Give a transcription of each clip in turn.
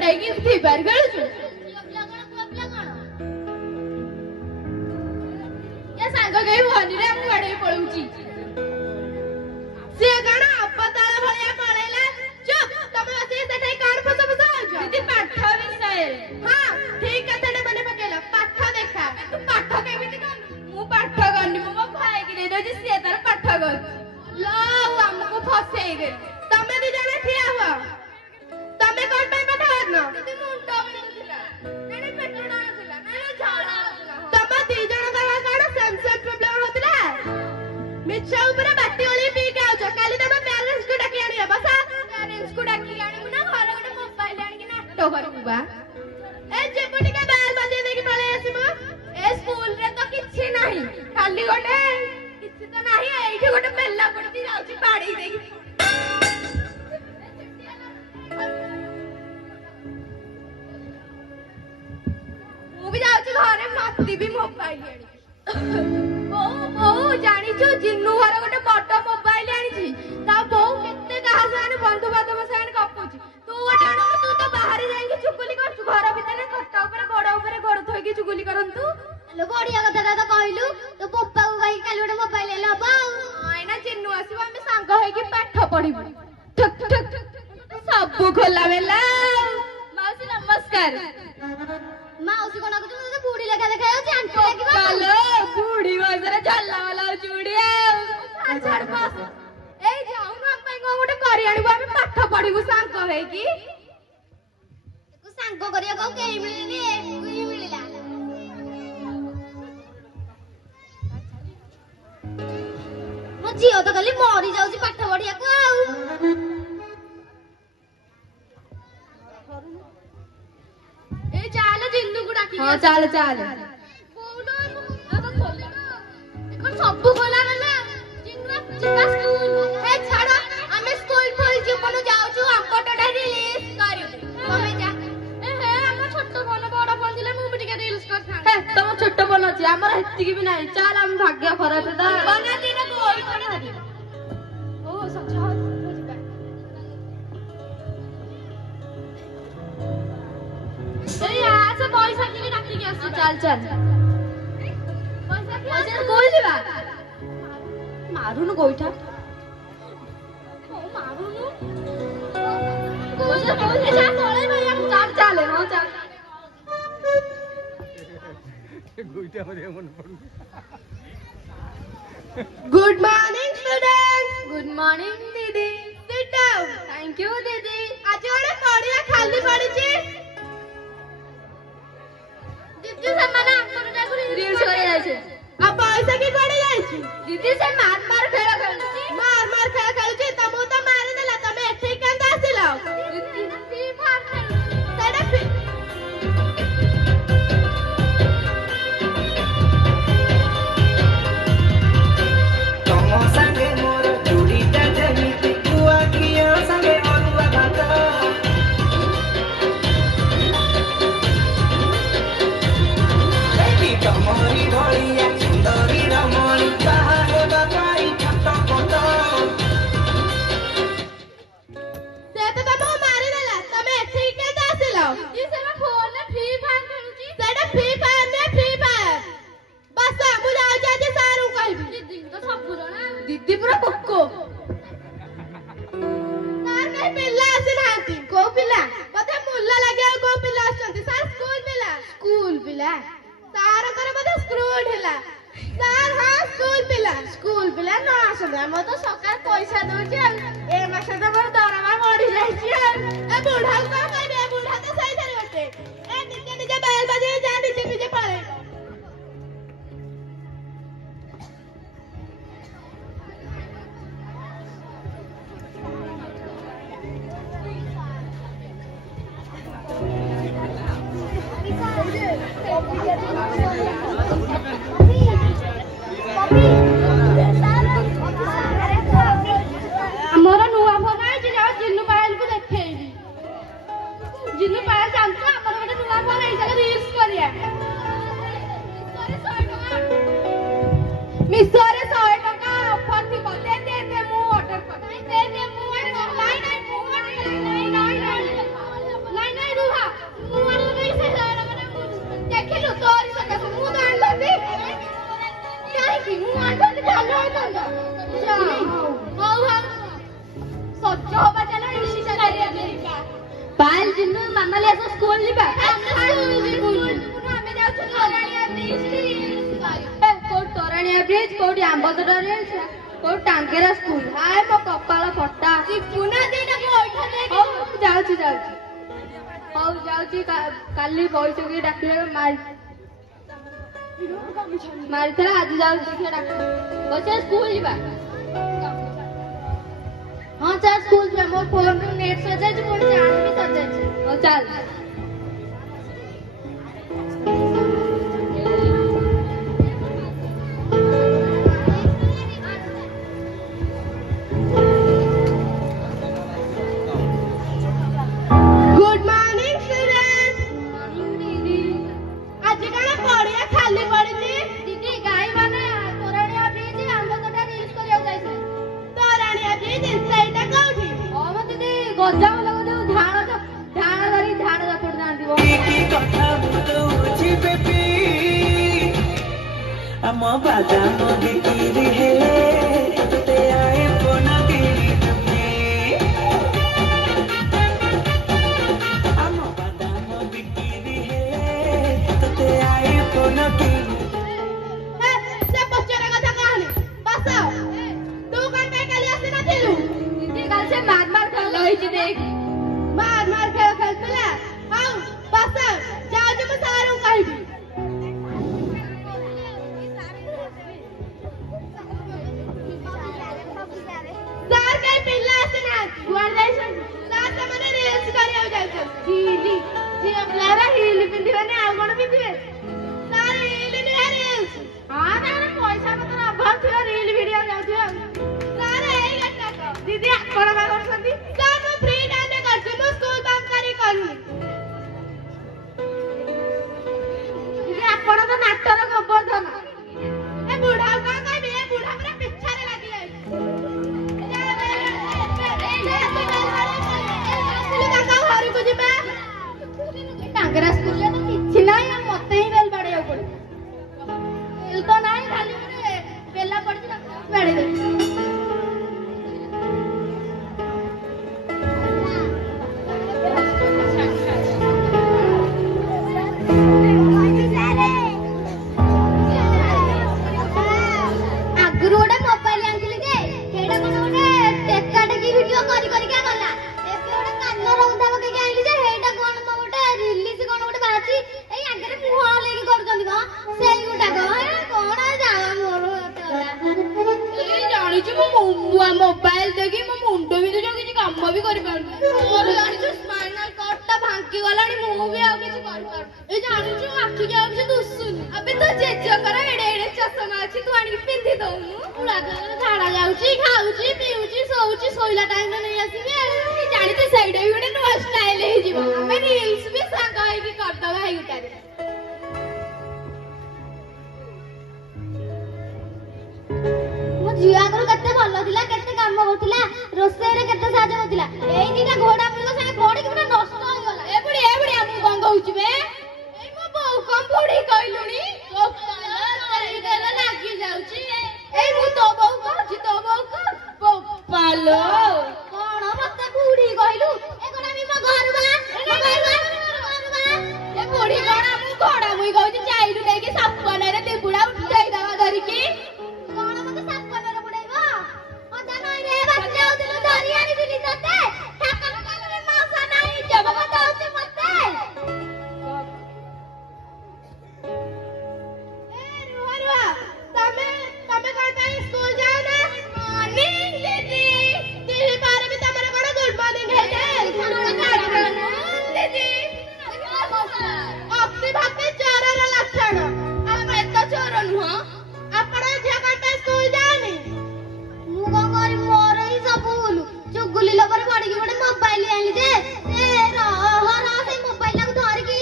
ପିଲାଟାକି ଥିବାର ଖେଳୁଛୁ ସାଙ୍ଗ କେହି ଭନିରେ ମୁଁ ଗାଡେଇ ପଳଉଛି ସିଏ କଣ ଅପତାଳ ଭଳିଆ ପଳେଇଲା ଚୁପ୍ ତମେ ବସିକି ସେଠି କଣ ଫସ ଫସ ହଉଛ ଦିଦି ପାଠ ବିଷୟରେ ହଁ ଠିକ କଥାଟା ମନେ ପକେଇଲ ପାଠ ଦେଖା ତୁ ପାଠ କେମିତି କଲୁ ମୁଁ ପାଠ କରିନି ମୁଁ ମୋ ଭାଇକି ଦେଇଦଉଛି ସିଏ ତାର ପାଠ କରୁଛି ଲୋ ଆମକୁ ଫସେଇଦେଲି ତମେ ଦି ଜଣ ଠିଆ ହୁଅ ତମେ କଣ ପାଇଁ ପାଠ କରିନ ଦିଦି ମୁଣ୍ଡ ବିନ୍ଧୁଥିଲା ନାଇଁ ପେଟ ଟାଣୁଥିଲା ନାଇଁ ଝାଡା ହଉଥିଲା ତମ ଦି ଜଣ କଣ ସେନ୍ସର ପ୍ରୋବ୍ଲେମ ହଉଥିଲା ମିଛ ଉପରେ ବାଟି ଓଳି ପିଇକି ଆଉଛ କାଲି ତମ ପ୍ୟାରେଣ୍ଟସ୍ କୁ ଡାକି ଆଣିବ ବସ ପ୍ୟାରେଣ୍ଟସ୍ କୁ ଡାକି ଆଣିବୁ ନା ଘରେ ଗୋଟେ ମୋବାଇଲ ଆଣିକି ନାଟକ କରିବୁ ବା ଏ ଯିବୁ ଟିକେ ବେଲ୍ ବଜେଇ ଦେଇକି ପଳେଇ ଆସିବୁ ଏ ସ୍କୁଲରେ ତ କିଛି ନାହିଁ ଖାଲି ଗୋଟେ କିଛି ତ ନାହିଁ ଏଇଠି ଗୋଟେ ବେଲା ପଡିଛି ଯାଉଛି ବାଡେଇ ଦେଇକି ମୁଁ ବି ଯାଉଛି ଘରେ ମାତିବି ମୋବାଇଲ ଆଣିକି ବୋଉ ଜାଣିଛୁ ଜିନୁ ଘର ଗୋଟେ ବଡ ମୋବାଇଲ ଆଣିଛି ତା ବୋଉ କେତେ କାହା ସାଙ୍ଗରେ ବନ୍ଧୁବାନ୍ଧବ ସାଙ୍ଗରେ ଗପୁଛି ତୁ ଗୋଟେ ଆଣିବୁ ତୁ ତ ବାହାରେ ଯାଇକି ଚୁଗୁଲି କରୁଛୁ ଘର ଭିତରେ ଖଟ ଉପରେ ଗୋଡ ଥୋଇକି ଚୁଗୁଲି କରନ୍ତୁ ହେଲୋ ବଢିଆ କଥାଟା ତ କହିଲୁ ତୋ ବୋପାକୁ କହିକି କାଲି ଗୋଟେ ମୋବାଇଲ ହେଲେ ହବ ଏଇନା ଜିନୁ ଆସିବ ଆମେ ସାଙ୍ଗ ହେଇକି ପାଠ ପଢିବୁ ସବୁ ଖୋଲା ବେଲା ମାଉସୀ ନମସ୍କାର ମାଉସୀ କଣ କରୁଛୁ ତତେ ବୁଢୀ ଲେଖା ଦେଖାଯାଉଛି ଆଣ୍ଟି ଲାଗିବ ହାଲୋ ବୁଢୀ ବୟସରେ ଝଲା ମଲା ହଉଛି ବୁଢୀ ଆଉ ଛାଡ ବସ ଏଇ ଯାଉନୁ ଆମ ପାଇଁ କଣ ଗୋଟେ କରି ଆଣିବୁ ଆମେ ପାଠ ପଢିବୁ ସାଙ୍ଗ ହେଇକି ସାଙ୍ଗ କରିବାକୁ ଆଉ କେହି ମିଳିନି ଏକୁ ହିଁ ମିଳିଲା ମୋ ଝିଅ ତ ଖାଲି ମରି ଯାଉଛି ପାଠ ପଢିବାକୁ ଆଉ ଏ ଚାଲ ଜିନ୍ଦୁକୁ ଡାକି ହଁ ଚାଲ ଚାଲ ସବୁ ଖୋଲା ଗଲା ଜିନ୍ଦୁ ଯିବା ସ୍କୁଲ ଏ ଛାଡ ଆମେ ସ୍କୁଲ ଫୁଲ ଯିବୁନୁ ଯାଉଛୁ ଆମ୍ପଟଟା ରିଲିଜ କରିବୁ ତମେ ଯା ଏ ହେ ଆମ ଛୋଟ ଫୋନ ବଡ ଫୋନ ଥିଲେ ମୁଁ ବି ଟିକେ ରିଲିଜ କରିଥାନ୍ତି ହେ ତମ ଛୋଟ ଫୋନ ଅଛି ଆମର ଏତିକି ବି ନାହିଁ ଚାଲ ଆମ ଭାଗ୍ୟ ଖରାପ ତ ବନା ଦିନ କୋଇ ପଡି ଧରିବ ଓ ସଚ୍ଚ ଯିବା ଏଇ ଆସେ ପଇସା ଟିକେ ଡାକିକି ଆସ ଚାଲ ଚାଲ ପଇସା କୋଇ ଯିବା ମାରୁନୁ ଗୋଇଠା ମାରୁନୁ ପଇସା ପଇସା ଯା ତଳେ ଭାଇ ଚାଲ ଚାଲ ହଁ ଚାଲ ଗୋଇଠା ମାରିବା ମନେ ପଡୁନି good morning students good morning ଦିଦି ସିଟ୍ ଡାଉନ୍ थैंक यू ଦିଦି ଆଜି ଗୋଟେ ପଡିଆ ଖାଲି ପଡିଛି ଦିଦି ସେମାନେ ଆମର ଯାକୁ ରିଲ୍ସ କରି ଯାଇଛନ୍ତି ଆଉ ପଇସା କି କୁଆଡେ ଯାଇଛି ଦିଦି ସେ ମାର ମାର ଖେଳ ଖେଳୁଛି ମାର ମାର ଖେଳ ଖେଳୁଛି ତମକୁ ତ ମାରିଦେଲା ତମେ ଏଠିକି କେମିତି ଆସିଲ ଫ୍ରି ଫାୟାର ଖେଳୁଛି ତମ ସାଙ୍ଗେ ମୋର ଚୁଡ଼ିଟା ଯେମିତି କୁଆ କିଆ ସାଙ୍ଗେ ଅରୁଆ ଭାତ ତମରି ଭଳିଆ ସୁନ୍ଦରୀ ରମଣୀ ବାହା ହେବା ପାଇଁ ଛୋଟ ପଟ ସେ ତ ତମକୁ ମାରିଦେଲା ତମେ ଏଠିକି କେମିତି ଆସିଲ ସେଟା ଫୋନରେ ଫ୍ରି ଫାୟାର ଖେଳୁଛି ସେଟା ଫ୍ରି ଫାୟାର ନୁହେଁ ଫ୍ରି ଫାୟାର ବସ ମୁଁ ଯାଉଛି ଆଜି ସାରଙ୍କୁ କହିବି ଦିଦି ତ ସବୁ ଜଣା ଦିଦି ପୁରା ପୋକ ସାର୍ କେହି ପିଲା ଆସିନାହାନ୍ତି କୋଉ ପିଲା ବୋଧେ ମୁଲା ଲାଗିବାକୁ କୋଉ ପିଲା ଆସୁଛନ୍ତି ସାର୍ ସ୍କୁଲ ପିଲା ସାରଙ୍କର ବୋଧେ ସ୍କ୍ରୁଡ୍ ହେଲା ସାର୍ ହଁ ସ୍କୁଲ ପିଲା ନ ଆସନ୍ତୁ ଆମର ତ ସରକାର ପଇସା ଦଉଛି ଆଉ ଏ ମାସରେ ତ ମୋର ଦରମା ବଢି ଯାଇଛି ଆଉ ଏ ବୁଢାକୁ କଣ କହିବି ଏ ବୁଢା ତ ସେଇଠାରେ ଗୋଟେ ଏ ନିଜେ ନିଜେ ବେଲ ବଜେଇ ଯା ନିଜେ ନିଜେ ପଳେଇବ ଆମର ନୂଆ ଫୋନ ହେଇଛି ଯାଉ ଜିନୁ ପାୟଲକୁ ଦେଖେଇବି ଜିନୁ ପାୟଲ ଜାଣିଛ ଆମର ଗୋଟେ ନୂଆ ଫୋନ ହେଇଛି ରିଲ୍ସ କରିବା ମିଶୋରେ 100 ଟଙ୍କା ଅଫର ଥିବ ଦେ ମୁଁ ଅର୍ଡର କରିବି ନାଇଁ ରୁହ ଚିନୁ ମାମାଲି ଆସ ସ୍କୁଲ ଯିବା ଆମେ ଯାଉଛୁ ତୋରାଣିଆ ବ୍ରିଜ କୋଉଠି ତୋରାଣିଆ ବ୍ରିଜ କୋଉଠି ଆମ୍ବତୋଟା ରିଲ୍ସ କୋଉଠି ଟାଙ୍ଗେରା ସ୍କୁଲ ହାଏ ମୋ କପାଳ ଫଟା ପୁନା ଦିନକୁ ହଉ ଯାଉଛି ହଉ ଯାଉଛି କାଲି ବୈଶକି ଡାକିଲେ ମାରିଥିଲା ଆଜି ଯାଉଛି ଦେଖିବା ଡାକ ବସିବା ସ୍କୁଲ ଯିବା हाँ चल स्कूल में मोर फोन में नेट सजाइछ मोर चार्ज भी सजाइछ हो चल गुड मॉर्निंग स्टूडेंट्स मॉर्निंग दीदी आज कणा पड़िया खाली पड़ी दीदी गाई माने तोराणिया ब्रिज आंबो तोटा रील्स करिया जाइछ तोराणिया ब्रिज ସେଇଟା କୋଉଠି ଓ ମତେ ଦେ ଗଜା ଲାଗो ଧାଣ ଧରି ଧାଣ ପଡ ଯାନ୍ତି की कथा बुझी बेबी हम बादाम बिक्री है ते आए कोना तेरी दुखी हम बादाम बिक्री है ते आए कोना तेरी से बच्चा कथा कहले बस तू कौन पे काली आसे ना थिलु दीदी काल से मार कर लहिची देख मार खेल खेलतला हां बस जाओ जे सारू कहबी सार के पिल्ला आसे ना गुआर जाइसन सार से मने रील्स करिया जाइसन हिली जे अपनारा हिली पिंदिबने आ कोन पिंदिबे सार हिली नि रील्स हां ना पैसा पत्र अभाव थियो रील वीडियो जाउथियो सार एई गटा दीदी आपण का करछंती सार मो फ्री टाइम में करछु मो स्कूल बंद करी करूनी दीदी आपण तो नाटर गोवर्धन ए बुढ़ा का कहबे ए बुढ़ा पूरा पिछारे लागी जाई टांगरा स्कूल तो किसी ना मत ही बेल बाड़े पड़े तो ना खाली बेला पड़ी बाड़े आगुर गोटे मोबाइल आनी जे हेडा कोन गोटे टेका टेकी वीडियो करी करी का गला एबे गोटे कान रौंदा पके आइली जे हेडा कोन म गोटे रिलीज कोन गोटे बाची एई आगरे मुह लेकी करजंदी को सेई गोटा को कोन जावा मोर एई जानी छु मो मोबाइल देखि मो मुंडो भी जो किछि काम भी करि पार मोर जानी छु स्पाइनल कॉर्ड ता भांकी गलानी मु भी आ किछि कर पार ए जानी छु आखि के आ किछि दुसुनी अबे तो जेजो कर एडे एडे चश्मा अछि तू आनी पिंदी दउनु पुरा झाड़ा जाउची खाउची पीउची सोउची सोइला टाइम में नहीं आसीबे जानी तो साइड भी गोटे नुआ स्टाइल हे जीवा हमें रील्स भी संग है कि कर दबा है उतारे मो जिया करू कते भलो थिला कते काम करथिला रोसे रे कते साज होतिला एई दिना घोड़ा मुलको संगे पड़ी कि पुरा नष्ट होई गला ए बुढ़ी हम कोन कहउची बे एई मो बहु कम बुढ़ी कइलुनी ओ तरी देला लागी जाउची एई मु तो बहु कहची तो बहु पालो कोन मते बुढ़ी कइलु ए कोन मी मो घर बा ए बुढ़ी कोन मु घोड़ा मुई कहउची चाइलु लेके सपना रे तिबुड़ा उठ जाई दवा धरि की कोन मते सपना रे बुड़ाइबो ओ जानो रे बच्चा उदिलो धरि आनी दिली तते ठाकन काल रे मासा नाही जब बताउची मते ए रुहरुआ तमे कोन ପାଇଁ स्कूल जाओ ना मॉर्निंग दीदी दीदी बारे में तमरे कोन गुड मॉर्निंग है दीदी अक्ति भक्ति चोरर लक्षण हम तो चोर नुह आपण झिया कोन ପାଇଁ स्कूल जाओनी मु कोन करी मोर ही सब भूल चुगुली लबर पड़ी कि गोटे मोबाइल आनी जे ए रह से मोबाइल को धर की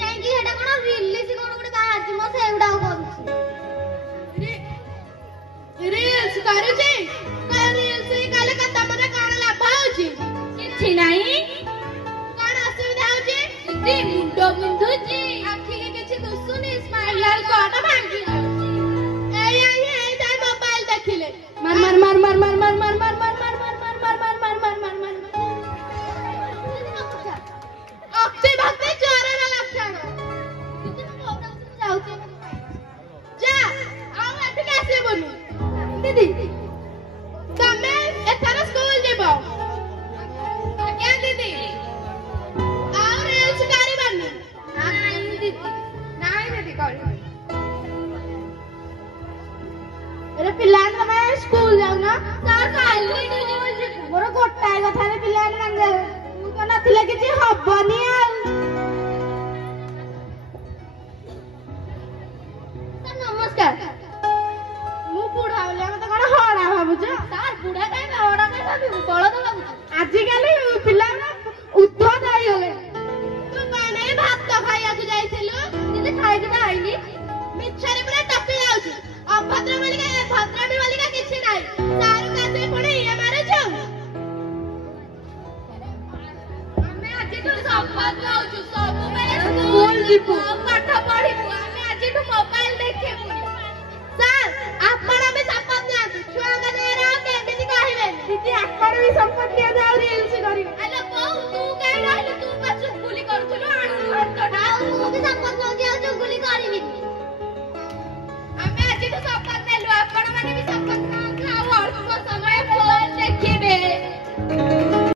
जाई कि हेडा कोन रिलीज कोन गोटे बाहर छी मो सेउडा करूची रील्स करूची रील्स काले कता मने कान लाभ होची किछि नाही कान असुविधा होची दीदी मुंडो बिंधुची आखि के किछि दुसुनी स्माइलर कोन भांगी एई जाय मोबाइल देखिले मार मार मार मार मार मार मार मार मार मार मार मार मार मार मार मार मार ମୋର ଗୋଟାଏ କଥାରେ ପିଲାମାନେ ମାନେ ମୁଁ ତ ନଥିଲେ କିଛି ହବନି ଆଉ। ନମସ୍କାର। ମୁଁ ବୁଢା ବୋଲି ମତେ କଣ ହଡା ଭାବୁଛ? ସାର୍ ବୁଢା କାଇଁ ହଡା କାଇଁ ଭାବିବୁ ବଳଦ ଭାବୁଛୁ? ଆଜିକାଲି ପିଲାମାନେ ଉଦ୍ଧତ ହେଇଗଲେ। ତୁ କଣ ଭାତ ଖାଇବାକୁ ଯାଇଥିଲୁ? ଦିଦି ଖାଇକି ବା ଆଇଲି। ମିଛରେ ପୁରା ଟପି ଯାଉଛି। ଅଭଦ୍ର ବୋଲିକା ଭଦ୍ରାମୀ ବୋଲିକା କିଛି ନାହିଁ। ସାରୁ କାছে ପୁଣି ଇଏ ମାରୁଛୁ। ଆମେ ଆଜିଠୁ ଶପଥ ନଉଛୁ ସବୁବେଳେ ସ୍କୁଲ ଯିବୁ ପାଠ ପଢିବୁ। ଆମେ ଆଜିଠୁ ମୋବାଇଲ ଦେଖିବୁ। ସାର୍ ଆପଣ ବି ଶପଥ ନିଅନ୍ତୁ ଛୁଆଙ୍କ ନାଁରେ ଆଉ କେମିତି କହିବେନି। ଦିଦି ଆପଣ ବି ଶପଥ ନିଅନ୍ତୁ ଆଉ ରିଲ୍ସ କରିବେ। ଆଲୋ ବୋଉ ତୁ କାଇଁ ରହିଲୁ? ତୁ ବା ଚୁଗୁଲି କରୁଥିଲୁ ଆଣୁନୁ ହାତଟା। ଆଉ ମୁଁ ବି ଶପଥ